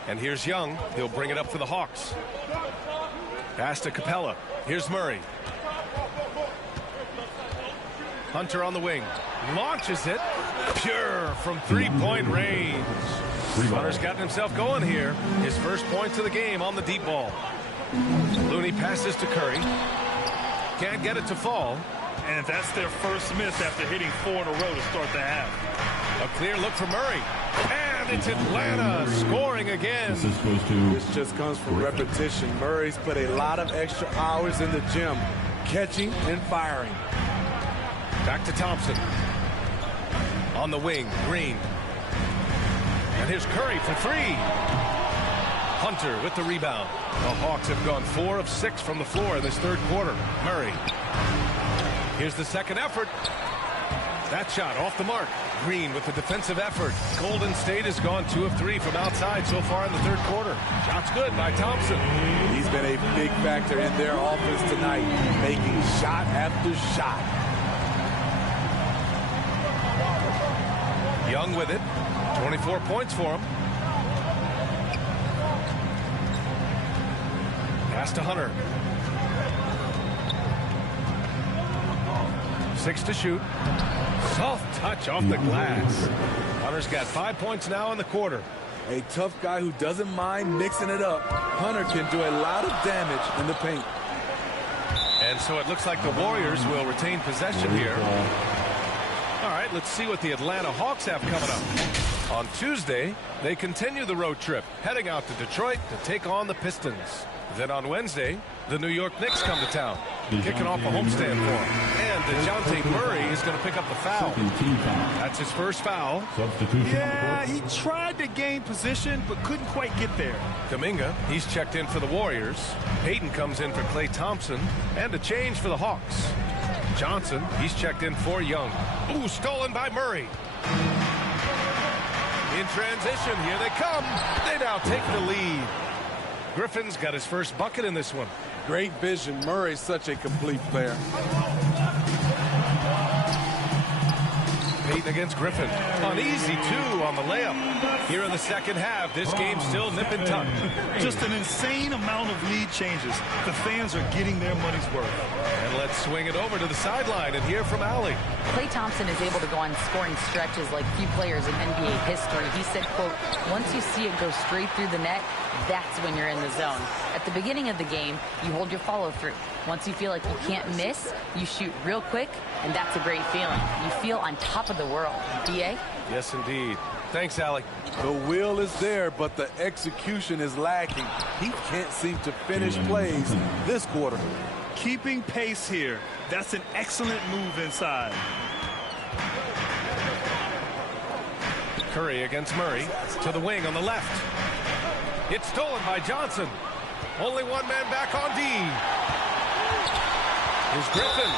And here's Young. He'll bring it up for the Hawks. Pass to Capella. Here's Murray. Hunter on the wing. Launches it. Pure from 3-point range. Hunter's gotten himself going here. His first points of the game on the deep ball. Looney passes to Curry. Can't get it to fall. And that's their first miss after hitting 4 in a row to start the half. A clear look for Murray. And it's Atlanta scoring again. This just comes from repetition. Murray's put a lot of extra hours in the gym, catching and firing. Back to Thompson. On the wing, Green. And here's Curry for 3. Hunter with the rebound. The Hawks have gone 4 of 6 from the floor in this third quarter. Murray. Here's the second effort. That shot off the mark. Green with the defensive effort. Golden State has gone 2 of 3 from outside so far in the third quarter. Shots good by Thompson. He's been a big factor in their offense tonight, making shot after shot. Young with it. 24 points for him. Pass to Hunter. 6 to shoot. Soft touch off the glass. Hunter's got 5 points now in the quarter. A tough guy who doesn't mind mixing it up. Hunter can do a lot of damage in the paint. And so it looks like the Warriors will retain possession here. All right, let's see what the Atlanta Hawks have coming up. On Tuesday, they continue the road trip, heading out to Detroit to take on the Pistons. Then on Wednesday, the New York Knicks come to town, kicking off a homestand for him. And DeJounte Murray is going to pick up the foul. That's his first foul. Yeah, he tried to gain position, but couldn't quite get there. Kuminga, he's checked in for the Warriors. Payton comes in for Klay Thompson. And a change for the Hawks. Johnson, he's checked in for Young. Ooh, stolen by Murray. In transition, here they come. They now take the lead. Griffin's got his first bucket in this one. Great vision. Murray's such a complete player. Payton Payton against Griffin. An easy 2 on the layup. Here in the second half, this game's still nip and tuck. Just an insane amount of lead changes. The fans are getting their money's worth. And let's swing it over to the sideline and hear from Allie. Klay Thompson is able to go on scoring stretches like few players in NBA history. He said, quote, once you see it go straight through the net, that's when you're in the zone. At the beginning of the game, you hold your follow-through. Once you feel like you can't miss, you shoot real quick, and that's a great feeling. You feel on top of the world. D.A.? Yes, indeed. Thanks, Allie. The will is there, but the execution is lacking. He can't seem to finish plays this quarter. Keeping pace here. That's an excellent move inside. Curry against Murray. To the wing on the left. It's stolen by Johnson. Only one man back on D. Here's Griffin.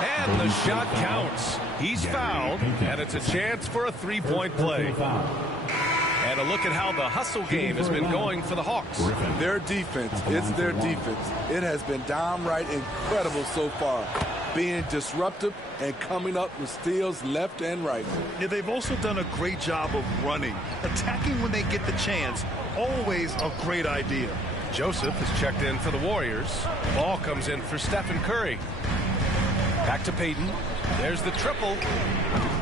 And the shot counts. He's fouled, and it's a chance for a three-point play. And a look at how the hustle game has been going for the Hawks. Their defense, it's their defense. It has been downright incredible so far, being disruptive and coming up with steals left and right. Yeah, they've also done a great job of running, attacking when they get the chance. Always a great idea. Joseph is checked in for the Warriors. Ball comes in for Stephen Curry. Back to Payton. There's the triple.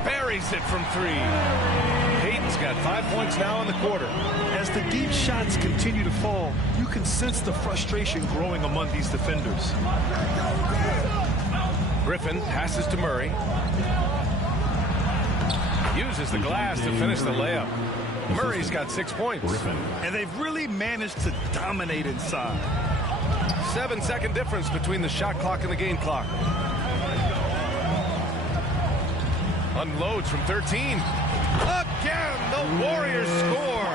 Buries it from 3. Payton's got 5 points now in the quarter. As the deep shots continue to fall, you can sense the frustration growing among these defenders. Griffin passes to Murray. Uses the glass to finish the layup. Murray's got 6 points. And they've really managed to dominate inside. 7-second difference between the shot clock and the game clock. Unloads from 13. Again, the Warriors score.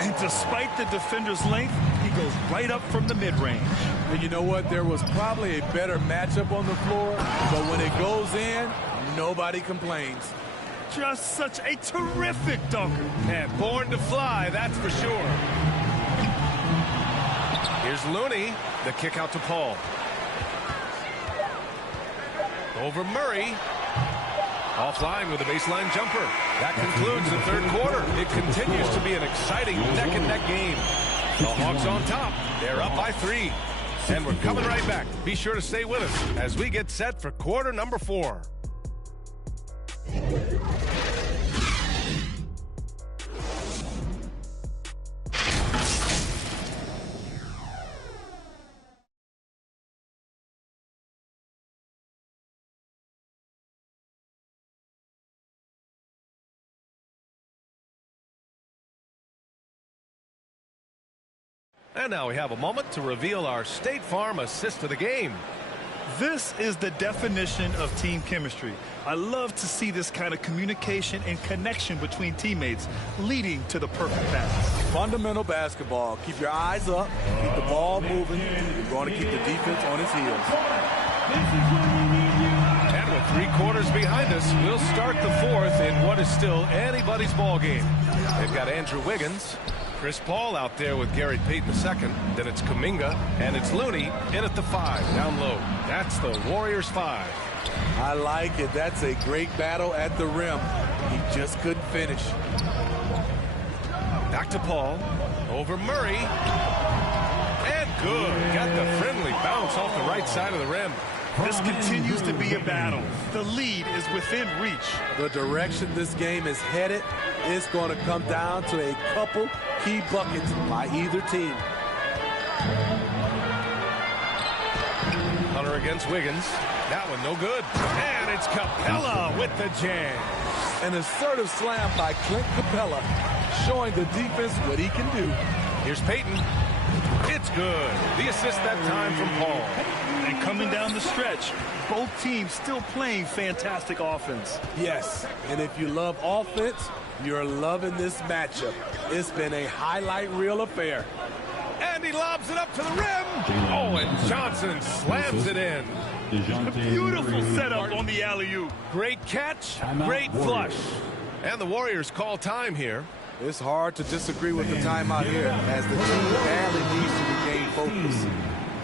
And despite the defender's length, he goes right up from the mid-range. And you know what? There was probably a better matchup on the floor, but when it goes in, nobody complains. Just such a terrific dunker. And born to fly, that's for sure. Here's Looney. The kick out to Paul. Over Murray. Offline with a baseline jumper. That concludes the third quarter. It continues to be an exciting neck-and-neck game. The Hawks on top. They're up by 3. And we're coming right back. Be sure to stay with us as we get set for quarter number 4. And now we have a moment to reveal our State Farm assist of the game. This is the definition of team chemistry. I love to see this kind of communication and connection between teammates leading to the perfect pass. Fundamental basketball. Keep your eyes up. Keep the ball moving. You're going to keep the defense on its heels. And with 3 quarters behind us, we'll start the 4th in what is still anybody's ball game. They've got Andrew Wiggins. Chris Paul out there with Gary Payton II. Then it's Kuminga, and it's Looney in at the 5, down low. That's the Warriors 5. I like it. That's a great battle at the rim. He just couldn't finish. Back to Paul. Over Murray. And good. Got the friendly bounce off the right side of the rim. This continues to be a battle. The lead is within reach. The direction this game is headed is going to come down to a couple key buckets by either team. Hunter against Wiggins. That one no good. And it's Capella with the jam. An assertive slam by Clint Capella, showing the defense what he can do. Here's Payton. It's good. The assist that time from Paul. And coming down the stretch, both teams still playing fantastic offense. Yes, and if you love offense, you're loving this matchup. It's been a highlight reel affair. And he lobs it up to the rim. Oh, and Johnson slams it in. A beautiful setup on the alley-oop. Great catch, great flush. And the Warriors call time here. It's hard to disagree with the timeout here as the team badly needs to regain focus.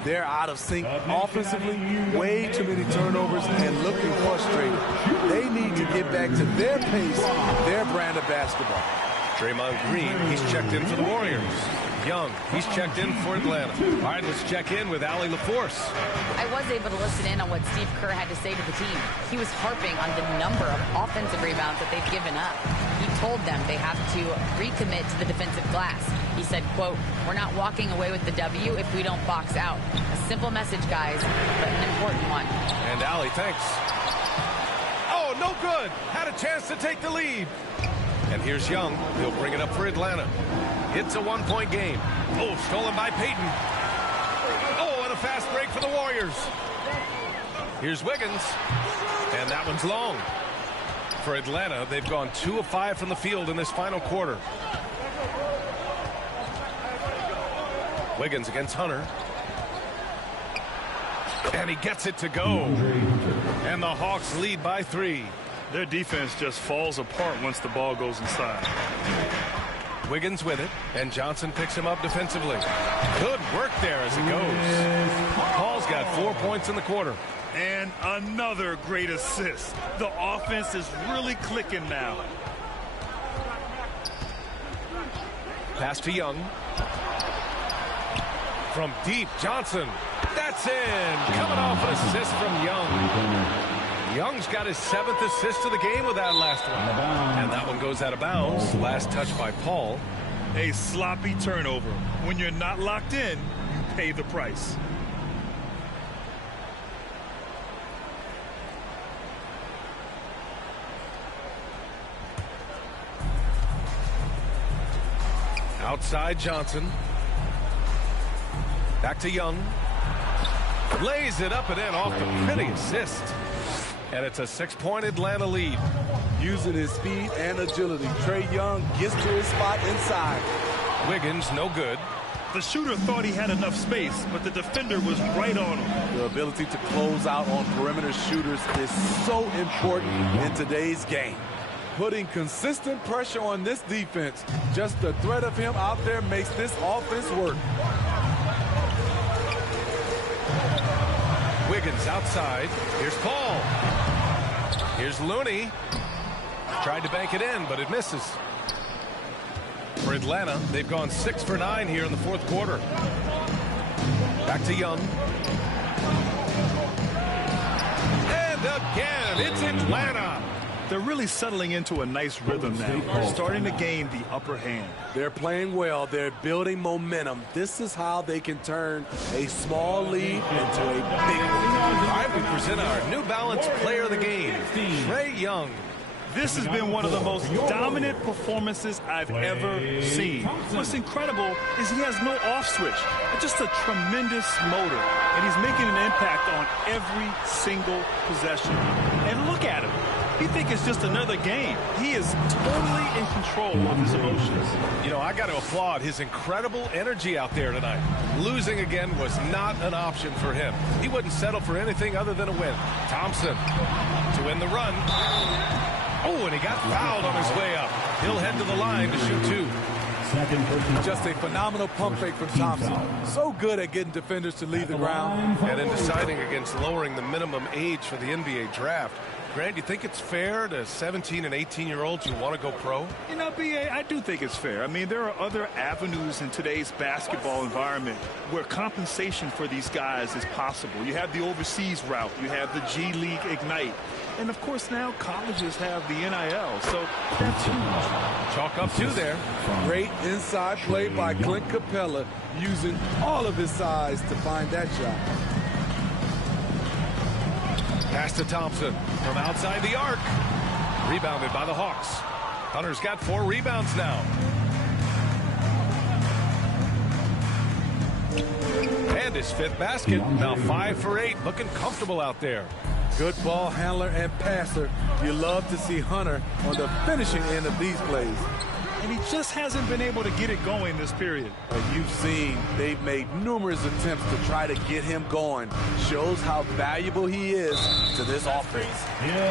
They're out of sync offensively, way too many turnovers, and looking frustrated. They need to get back to their pace, their brand of basketball. Draymond Green, he's checked in for the Warriors. Young, he's checked in for Atlanta. All right, let's check in with Allie LaForce. I was able to listen in on what Steve Kerr had to say to the team. He was harping on the number of offensive rebounds that they've given up. He told them they have to recommit to the defensive glass. He said, quote, "We're not walking away with the W if we don't box out." A simple message, guys, but an important one. And Allie, thanks. Oh, no good. Had a chance to take the lead. And here's Young. He'll bring it up for Atlanta. It's a one-point game. Oh, stolen by Payton. Oh, and a fast break for the Warriors. Here's Wiggins. And that one's long. For Atlanta, they've gone 2 of 5 from the field in this final quarter. Wiggins against Hunter. And he gets it to go. And the Hawks lead by 3. Their defense just falls apart once the ball goes inside. Wiggins with it, and Johnson picks him up defensively. Good work there as it goes. Paul's got 4 points in the quarter. And another great assist. The offense is really clicking now. Pass to Young. From deep, Johnson. That's in. Coming off an assist from Young. Young's got his 7th assist of the game with that last one. And that one goes out of bounds. Last touch by Paul. A sloppy turnover. When you're not locked in, you pay the price. Outside Johnson. Back to Young. Lays it up and in off the pretty assist. And it's a 6-point Atlanta lead. Using his speed and agility, Trae Young gets to his spot inside. Wiggins, no good. The shooter thought he had enough space, but the defender was right on him. The ability to close out on perimeter shooters is so important in today's game. Putting consistent pressure on this defense, just the threat of him out there makes this offense work. Wiggins outside. Here's Paul. Here's Looney. Tried to bank it in, but it misses. For Atlanta, they've gone 6 for 9 here in the 4th quarter. Back to Young. And again, it's Atlanta. They're really settling into a nice rhythm now, starting to gain the upper hand. They're playing well. They're building momentum. This is how they can turn a small lead into a big one. All right, we present our New Balance Player of the Game, Trae Young. This has been one of the most dominant performances I've ever seen. What's incredible is he has no off switch, just a tremendous motor, and he's making an impact on every single possession. And look at him. You think it's just another game. He is totally in control of his emotions. You know, I got to applaud his incredible energy out there tonight. Losing again was not an option for him. He wouldn't settle for anything other than a win. Thompson to win the run. Oh, and he got fouled on his way up. He'll head to the line to shoot 2. Just a phenomenal pump fake from Thompson. So good at getting defenders to leave the ground. And in deciding against lowering the minimum age for the NBA draft, Grant, do you think it's fair to 17 and 18-year-olds who want to go pro? You know, B.A., I do think it's fair. I mean, there are other avenues in today's basketball environment where compensation for these guys is possible. You have the overseas route. You have the G League Ignite. And, of course, now colleges have the NIL. So that's huge. Chalk up 2 there. Great inside play by Clint Capella, using all of his size to find that shot. Pass to Thompson from outside the arc. Rebounded by the Hawks. Hunter's got 4 rebounds now. And his 5th basket. Now 5 for 8. Looking comfortable out there. Good ball handler and passer. You love to see Hunter on the finishing end of these plays. And he just hasn't been able to get it going this period. You've seen they've made numerous attempts to try to get him going. Shows how valuable he is to this offense.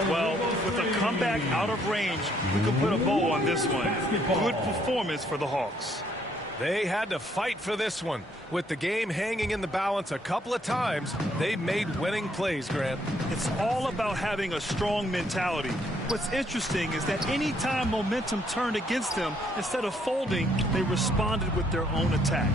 Well, with a comeback out of range, we could put a bow on this one. Good performance for the Hawks. They had to fight for this one. With the game hanging in the balance a couple of times, they made winning plays, Grant. It's all about having a strong mentality. What's interesting is that anytime momentum turned against them, instead of folding, they responded with their own attack.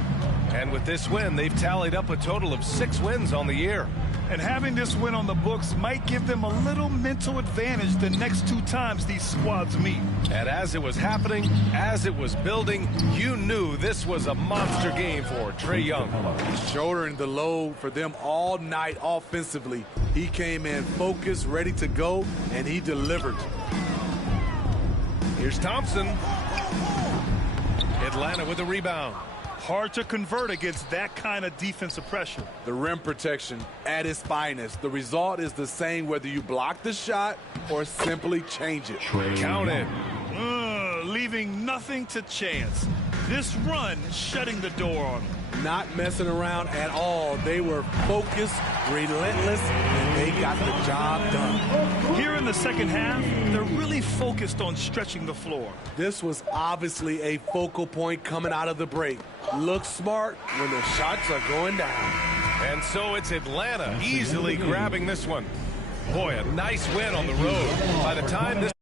And with this win, they've tallied up a total of 6 wins on the year. And having this win on the books might give them a little mental advantage the next 2 times these squads meet. And as it was happening, as it was building, you knew this was a monster game for Trae Young. Shouldering the load for them all night offensively. He came in focused, ready to go, and he delivered. Here's Thompson. Atlanta with a rebound. Hard to convert against that kind of defensive pressure. The rim protection at its finest. The result is the same whether you block the shot or simply change it. Count it. Leaving nothing to chance. This run shutting the door on them. Not messing around at all. They were focused, relentless, and they got the job done. Here in the second half, they're really focused on stretching the floor. This was obviously a focal point coming out of the break. Look smart when the shots are going down. And so it's Atlanta easily grabbing this one. Boy, a nice win on the road. By the time this